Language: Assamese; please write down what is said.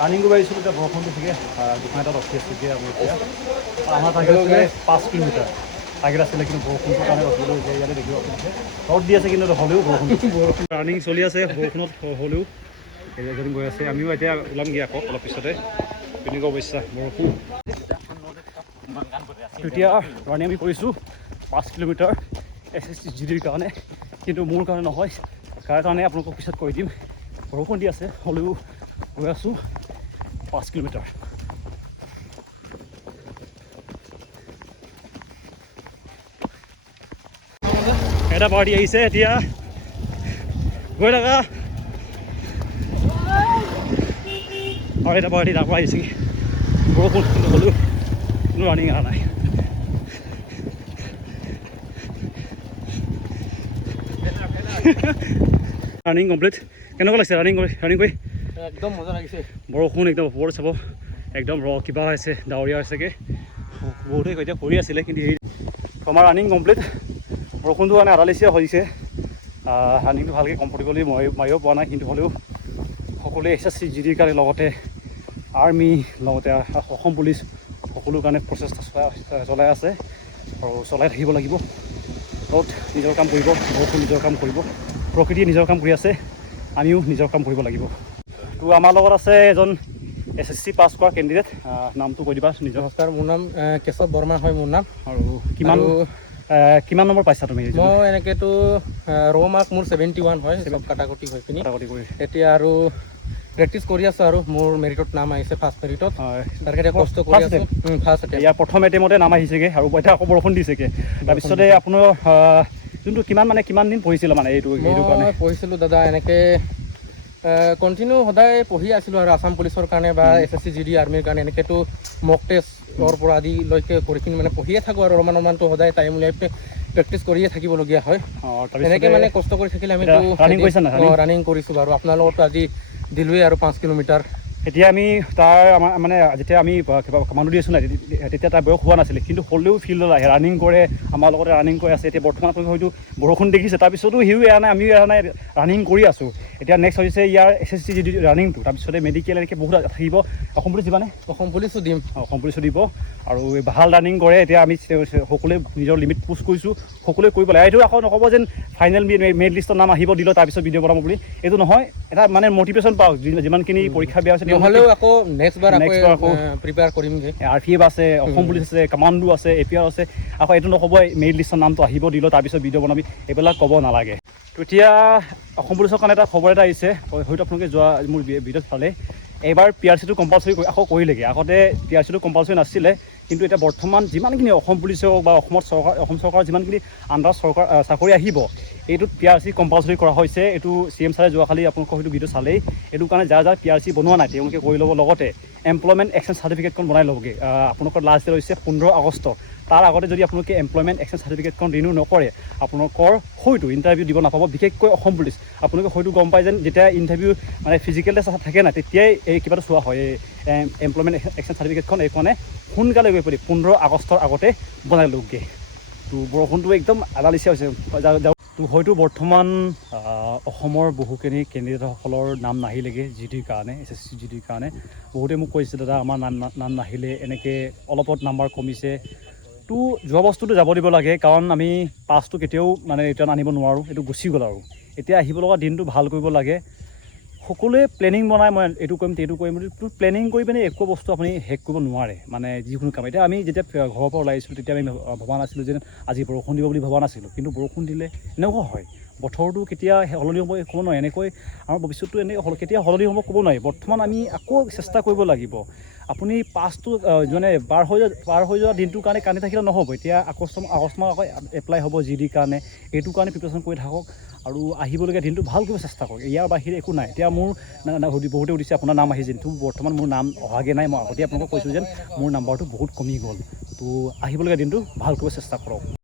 ৰানিং কৰিব আহিছিলোঁ এতিয়া বৰষুণটো ঠিকে দোকান এটাত ৰখি আছোঁ এতিয়া আমি এতিয়া আমাৰ টাৰ্গেট আছিলে 5 কিলোমিটাৰ টাৰ্গেট আছিলে কিন্তু বৰষুণটোৰ কাৰণে ৰখিলোঁ এতিয়া ইয়াতে দেখিব আপোনালোকে ৰ'দ দি আছে কিন্তু হ'লেও বৰষুণ ৰানিং চলি আছে বৰষুণত হ'লেও এজন গৈ আছে আমিও এতিয়া ওলামগৈ আকৌ অলপ পিছতে তেনেকুৱা অৱস্থা বৰষুণ এতিয়া ৰানিং আমি কৰিছোঁ 5 কিলোমিটাৰ SSC-GDৰ কাৰণে কিন্তু মোৰ কাৰণে নহয় কাৰ কাৰণে আপোনালোকক পিছত কৈ দিম বৰষুণ দি আছে হ'লেও গৈ আছোঁ 5 কিলোমিটাৰ এটা পাৰ্টি আহিছে এতিয়া গৈ থাকা আৰু এটা পাৰ্টি তাৰ পৰা আহিছে বৰষুণ কিন্তু হ'লেও কোনো ৰানিং অহা নাই ৰানিং কমপ্লিট কেনেকুৱা লাগিছে ৰানিং কৰি একদম মজা লাগিছে বৰষুণ একদম ওপৰত চাব একদম কিবা হৈছে ডাৱৰীয়া হৈছেগৈ বহুতে এতিয়া কৰি আছিলে কিন্তু এই আমাৰ ৰানিং কমপ্লিট বৰষুণটো কাৰণে আধালিচিয়া হৈছে ৰানিংটো ভালকৈ কমফৰ্টেবলি মাৰিব পৰা নাই কিন্তু হ'লেও সকলোৱে SSC-GDৰ কাৰণে লগতে আৰ্মি লগতে অসম পুলিচ সকলো কাৰণে প্ৰচেষ্টা চলাই আছে আৰু চলাই থাকিব লাগিব ৰ'দ নিজৰ কাম কৰিব বৰষুণ নিজৰ কাম কৰিব প্ৰকৃতিয়ে নিজৰ কাম কৰি আছে আমিও নিজৰ কাম কৰিব লাগিব তো আমাৰ লগত আছে এজন SSC পাছ কৰা কেণ্ডিডেট নামটো কৈ দিবা নিজৰ নমস্কাৰ মোৰ নাম কেশৱ বৰ্মা হয় মোৰ নাম আৰু কিমান নম্বৰ পাইছা তুমি মই এনেকৈতো ৰ' মাৰ্ক মোৰ 71 হয় চব কাটাকটি হৈ পিনি এতিয়া আৰু প্ৰেক্টিচ কৰি আছোঁ আৰু মোৰ মেৰিটত নাম আহিছে ফাৰ্ষ্ট মেৰিটত তাৰ কাৰণে কষ্ট কৰি আছোঁ ফাৰ্ষ্ট ইয়াৰ প্ৰথম এটেমতে নাম আহিছেগৈ আৰু এতিয়া আকৌ বৰষুণ দিছেগৈ তাৰপিছতে আপোনাৰ যোনটো কিমান দিন পঢ়িছিলে মানে এইটো কাৰণে মই পঢ়িছিলোঁ দাদা এনেকৈ কণ্টিনিউ সদায় পঢ়ি আছিলোঁ আৰু আছাম পুলিচৰ কাৰণে বা SSC-GD আৰ্মিৰ কাৰণে এনেকৈতো মক টেষ্টৰ পৰা আদিলৈকে কৰি কিনি মানে পঢ়িয়ে থাকোঁ আৰু অলপমানটো সদায় টাইম উলিয়াই প্ৰেক্টিচ কৰিয়ে থাকিবলগীয়া হয় এনেকৈ মানে কষ্ট কৰি থাকিলে আমিতো ৰানিং কৰিছোঁ বাৰু আপোনাৰ লগতো আজি দিলোঁৱেই আৰু 5 কিলোমিটাৰ এতিয়া আমি তাৰ মানে যেতিয়া আমি কমাণ্ডো দি আছোঁ নাই তেতিয়া তাৰ বয়স হোৱা নাছিলে কিন্তু হ'লেও ফিল্ডত আহে ৰানিং কৰে আমাৰ লগতে ৰানিং কৰি আছে এতিয়া বৰ্তমান আপোনালোকে হয়তো বৰষুণ দেখিছে তাৰপিছতো সিও এৰা নাই আমিও এৰা নাই ৰানিং কৰি আছোঁ এতিয়া নেক্সট হৈছে ইয়াৰ SSC-GD ৰানিংটো তাৰপিছতে মেডিকেল এনেকৈ বহুত থাকিব অসম পুলিচ দিবানে অসম পুলিচো দিম অসম পুলিচো দিব আৰু ভাল ৰানিং কৰে এতিয়া আমি সকলোৱে নিজৰ লিমিট পুছ কৰিছোঁ সকলোৱে কৰিব লাগে এইটো আকৌ নক'ব যেন ফাইনেল মেৰিট লিষ্টৰ নাম আহিব দিলোঁ তাৰপিছত ভিডিঅ' বনাব বুলি এইটো নহয় এটা মানে মটিভেশ্যন পাওক যিমানখিনি পৰীক্ষা বেয়া হৈছে নহ'লেও আকৌ নেক্সট বাৰ আকৌ প্ৰিপেয়াৰ কৰিমগৈ RPF আছে অসম পুলিচ আছে কমাণ্ডো আছে APR আছে আকৌ এইটো নক'ব মেৰিট লিষ্টৰ নামটো আহিব দিলোঁ তাৰপিছত ভিডিঅ' বনাবি এইবিলাক ক'ব নালাগে তো এতিয়া অসম পুলিচৰ কাৰণে এটা খবৰ এটা আহিছে হয়তো আপোনালোকে যোৱা মোৰ ভিডিঅ'ত চালে এইবাৰ PRC-টো কম্পালচৰি আকৌ কৰিলেগৈ আগতে PRC-টো কম্পালচৰি নাছিলে কিন্তু এতিয়া বৰ্তমান যিমানখিনি অসম পুলিচে হওক বা অসম চৰকাৰৰ যিমানখিনি আণ্ডাৰ চাকৰি আহিব এইটোত PRC কম্পালচৰি কৰা হৈছে এইটো CM ছাৰে যোৱাকালি আপোনালোকৰ হয়তো ভিডিঅ' চালেই এইটো কাৰণে যাৰ PRC বনোৱা নাই তেওঁলোকে কৰি ল'ব লগতে এমপ্লয়মেণ্ট এক্সচেঞ্জ চাৰ্টিফিকেটখন বনাই ল'বগৈ আপোনালোকৰ লাষ্ট ডেট হৈছে 15 আগষ্ট তাৰ আগতে যদি আপোনালোকে এমপ্লয়মেণ্ট এক্সচেঞ্জ চাৰ্টিফিকেটখন ৰিনিউ নকৰে আপোনালোকৰ হয়তো ইণ্টাৰভিউ দিব নাপাব বিশেষকৈ অসম পুলিচ আপোনালোকে হয়তো গম পায় যেন যেতিয়া ইণ্টাৰভিউ মানে ফিজিকেল টেষ্ট থাকে না তেতিয়াই এই কিবাটো চোৱা হয় এই এমপ্লয়মেণ্ট এক্সচেঞ্জ চাৰ্টিফিকেটখন এইখনে সোনকালে গৈ পৰি 15 আগষ্টৰ আগতে বনাই লওঁগৈ তো বৰষুণটো একদম আদালিচিয়া হৈছে তো হয়তো বৰ্তমান অসমৰ বহুখিনি কেণ্ডিডেটসকলৰ নাম নাহিলেগৈ GDৰ কাৰণে SSC-GDৰ কাৰণে বহুতে মোক কৈছে দাদা আমাৰ নাম নাহিলে এনেকৈ অলপত নাম্বাৰ কমিছে তো যোৱা বস্তুটো যাব দিব লাগে কাৰণ আমি পাছটো কেতিয়াও মানে ৰিটাৰ্ণ আনিব নোৱাৰোঁ এইটো গুচি গ'ল আৰু এতিয়া আহিব লগা দিনটো ভাল কৰিব লাগে সকলোৱে প্লেনিং বনাই মই এইটো কৰিম সেইটো কৰিম বুলি প্লেনিং কৰি পিনে একো বস্তু আপুনি শেষ কৰিব নোৱাৰে মানে যিকোনো কাম এতিয়া আমি যেতিয়া ঘৰৰ পৰা ওলাই আহিছিলোঁ তেতিয়া আমি ভবা নাছিলোঁ যে আজি বৰষুণ দিব বুলি ভবা নাছিলোঁ কিন্তু বৰষুণ দিলে এনেকুৱা হয় বতৰটো কেতিয়া সলনি হ'ব ক'ব নোৱাৰি এনেকৈ আমাৰ ভৱিষ্যতটো কেতিয়া সলনি হ'ব ক'ব নোৱাৰি বৰ্তমান আমি আকৌ চেষ্টা কৰিব লাগিব আপুনি পাছটো মানে পাৰ হৈ যোৱা দিনটোৰ কাৰণে কান্দি থাকিলে নহ'ব এতিয়া আগষ্ট মাহ আকৌ এপ্লাই হ'ব GDৰ কাৰণে এইটোৰ কাৰণে প্ৰিপেৰেশ্যন কৰি থাকক আৰু আহিবলগীয়া দিনটো ভাল কৰিব চেষ্টা কৰক ইয়াৰ বাহিৰে একো নাই এতিয়া মোৰ বহুতে সুধিছে আপোনাৰ নাম আহিছে কিন্তু বৰ্তমান মোৰ নাম অহাগৈ নাই মই আগতে আপোনালোকক কৈছোঁ যেন মোৰ নাম্বাৰটো বহুত কমি গ'ল তো আহিবলগীয়া দিনটো ভাল কৰিব চেষ্টা কৰক